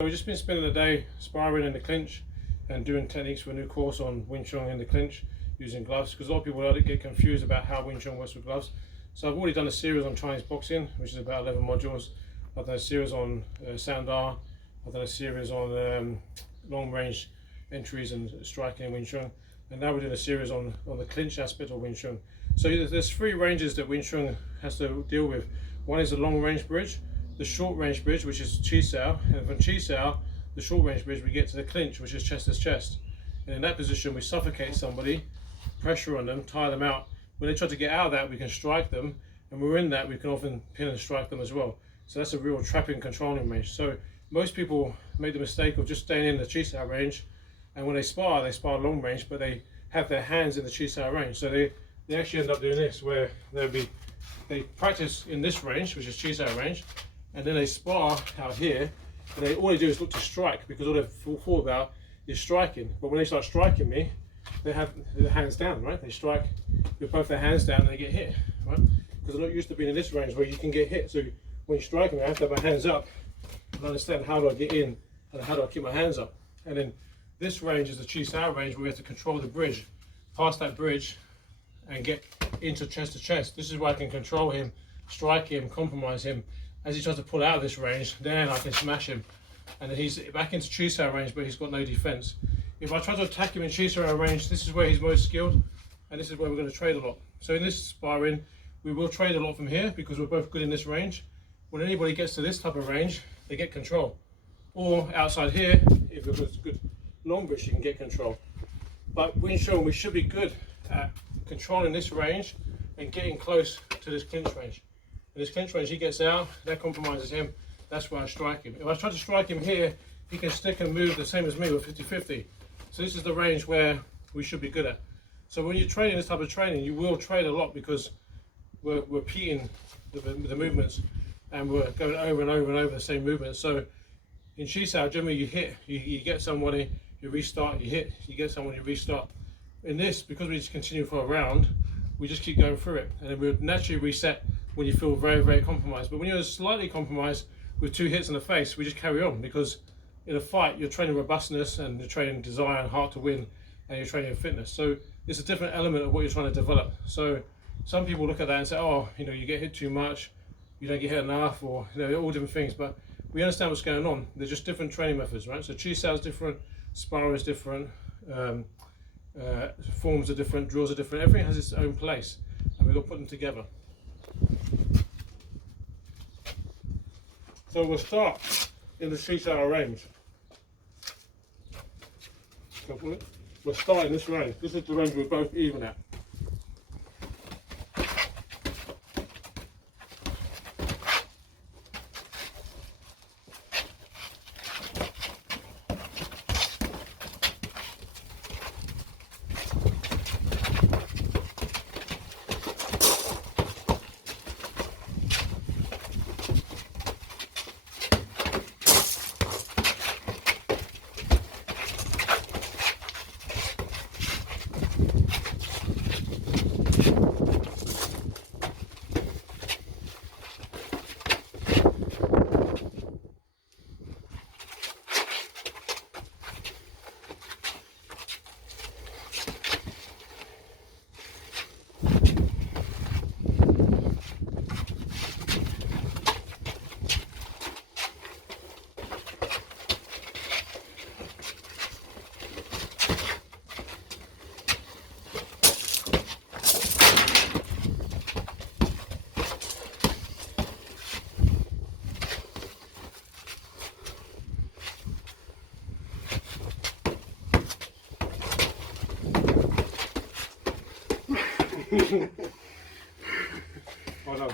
So we've just been spending the day sparring in the clinch and doing techniques for a new course on Wing Chun in the clinch using gloves, because a lot of people get confused about how Wing Chun works with gloves. So I've already done a series on Chinese boxing, which is about 11 modules. I've done a series on Sandar. I've done a series on long range entries and striking in Wing Chun, and now we're doing a series on the clinch aspect of Wing Chun. So there's three ranges that Wing Chun has to deal with. One is the long range bridge, the short range bridge, which is Chi Sao, and from Chi Sao, the short range bridge, we get to the clinch, which is chest to chest. And in that position, we suffocate somebody, pressure on them, tire them out. When they try to get out of that, we can strike them, and when we're in that, we can often pin and strike them as well. So that's a real trapping, controlling range. So most people make the mistake of just staying in the Chi Sao range, and when they spar long range, but they have their hands in the Chi Sao range. So they actually end up doing this, where they practice in this range, which is Chi Sao range, and then they spar out here, and all they do is look to strike, because all they've thought about is striking. But when they start striking me, they have their hands down, right? They strike with both their hands down and they get hit, right? Because they're not used to being in this range where you can get hit. So when you strike me, I have to have my hands up and understand, how do I get in and how do I keep my hands up. And then this range is the Chi Sao range, where we have to control the bridge, pass that bridge and get into chest to chest. This is where I can control him, strike him, compromise him. As he tries to pull out of this range, then I can smash him. And then he's back into Chi Sao range, but he's got no defense. If I try to attack him in Chi Sao range, this is where he's most skilled, and this is where we're going to trade a lot. So in this sparring, we will trade a lot from here, because we're both good in this range. When anybody gets to this type of range, they get control. Or outside here, if you've got good long bridge, you can get control. But Wing Chun, we should be good at controlling this range and getting close to this clinch range. In this clinch range, he gets out, that compromises him, that's where I strike him. If I try to strike him here, he can stick and move the same as me with 50-50. So this is the range where we should be good at. So when you're training this type of training, you will trade a lot, because we're repeating the movements, and we're going over and over and over the same movements. So in Chi Sao, generally you hit, you get somebody, you restart, you hit, you get someone, you restart. In this, because we just continue for a round, we just keep going through it, and then we'll naturally reset when you feel very, very compromised. But when you're slightly compromised with 2 hits in the face, we just carry on, because in a fight, you're training robustness, and you're training desire and heart to win, and you're training fitness. So it's a different element of what you're trying to develop. So some people look at that and say, oh, you know, you get hit too much, you don't get hit enough, or, you know, all different things. But we understand what's going on. They're just different training methods, right? So Chi Sao is different, spar is different, forms are different, drills are different. Everything has its own place, and we've got to put them together. So we'll start in the Chi Sao range. So we'll start in this range. This is the range we're both even at. Well done.